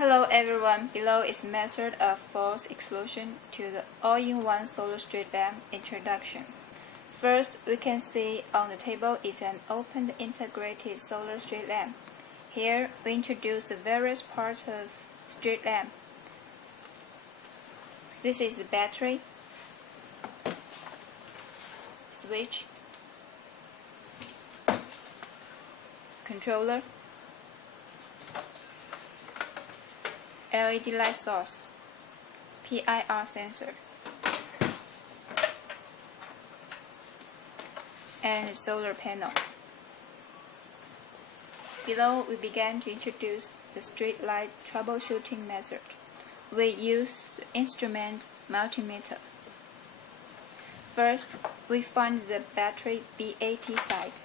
Hello everyone, below is method of force exclusion to the all-in-one solar street lamp introduction. First, we can see on the table is an opened integrated solar street lamp. Here, we introduce the various parts of street lamp. This is the battery, switch, controller, LED light source, PIR sensor, and solar panel. Below, we began to introduce the street light troubleshooting method. We use the instrument multimeter. First, we find the battery BAT side.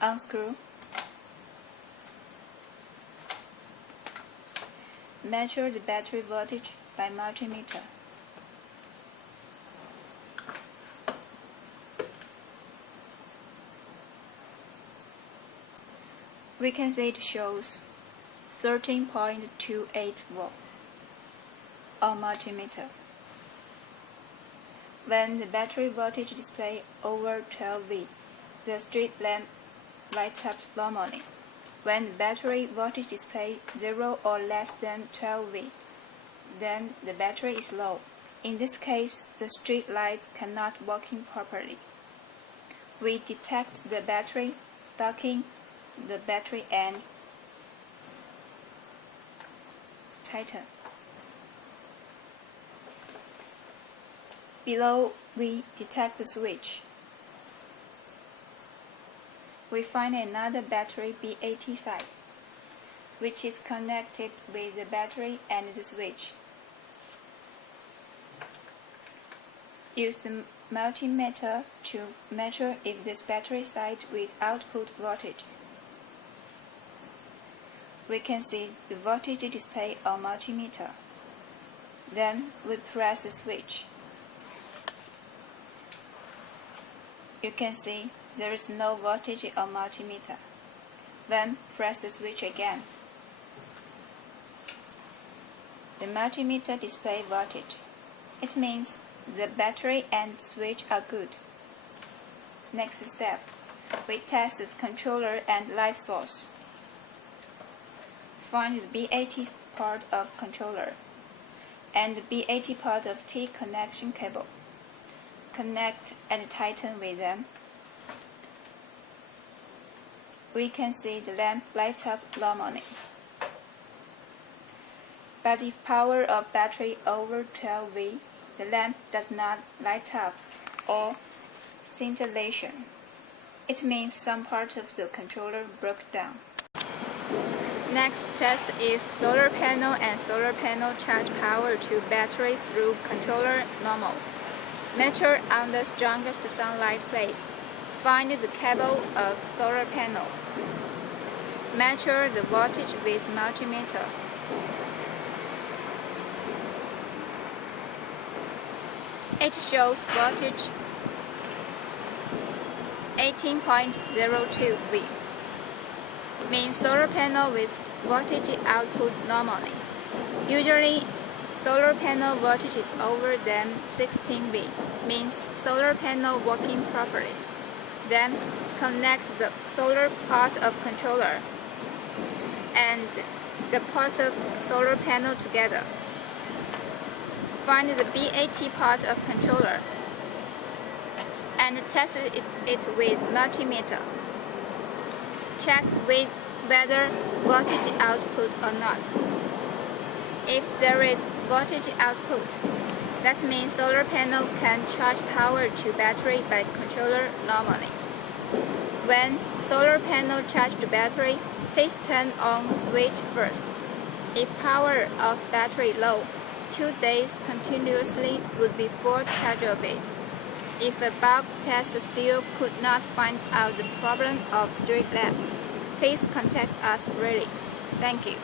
Unscrew. Measure the battery voltage by multimeter. We can see it shows 13.28 volt on multimeter. When the battery voltage display over 12 V, the street lamp lights up normally. When the battery voltage display 0 or less than 12 V, then the battery is low. In this case, the street light cannot working properly. We detect the battery, docking the battery and tighten. Below, we detect the switch. We find another battery BAT side, which is connected with the battery and the switch. Use the multimeter to measure if this battery side with output voltage. We can see the voltage display on multimeter. Then we press the switch. You can see there is no voltage on multimeter. Then press the switch again. The multimeter display voltage. It means the battery and switch are good. Next step, we test the controller and light source. Find the BAT part of controller and the BAT part of T connection cable. Connect and tighten with them. We can see the lamp lights up normally. But if power of battery over 12 V, the lamp does not light up or scintillation. It means some part of the controller broke down. Next, test if solar panel and solar panel charge power to battery through controller normal. Measure on the strongest sunlight place. Find the cable of solar panel. Measure the voltage with multimeter. It shows voltage 18.02 V. Means solar panel with voltage output normally. Usually, solar panel voltage is over than 16 V, means solar panel working properly. Then connect the solar part of controller and the part of solar panel together. Find the BAT part of controller and test it with multimeter. Check whether voltage output or not. If there is voltage output, that means solar panel can charge power to battery by controller normally. When solar panel charge the battery, please turn on switch first. If power of battery low, 2 days continuously would be full charge of it. If a bulb test still could not find out the problem of street lamp, please contact us freely. Thank you.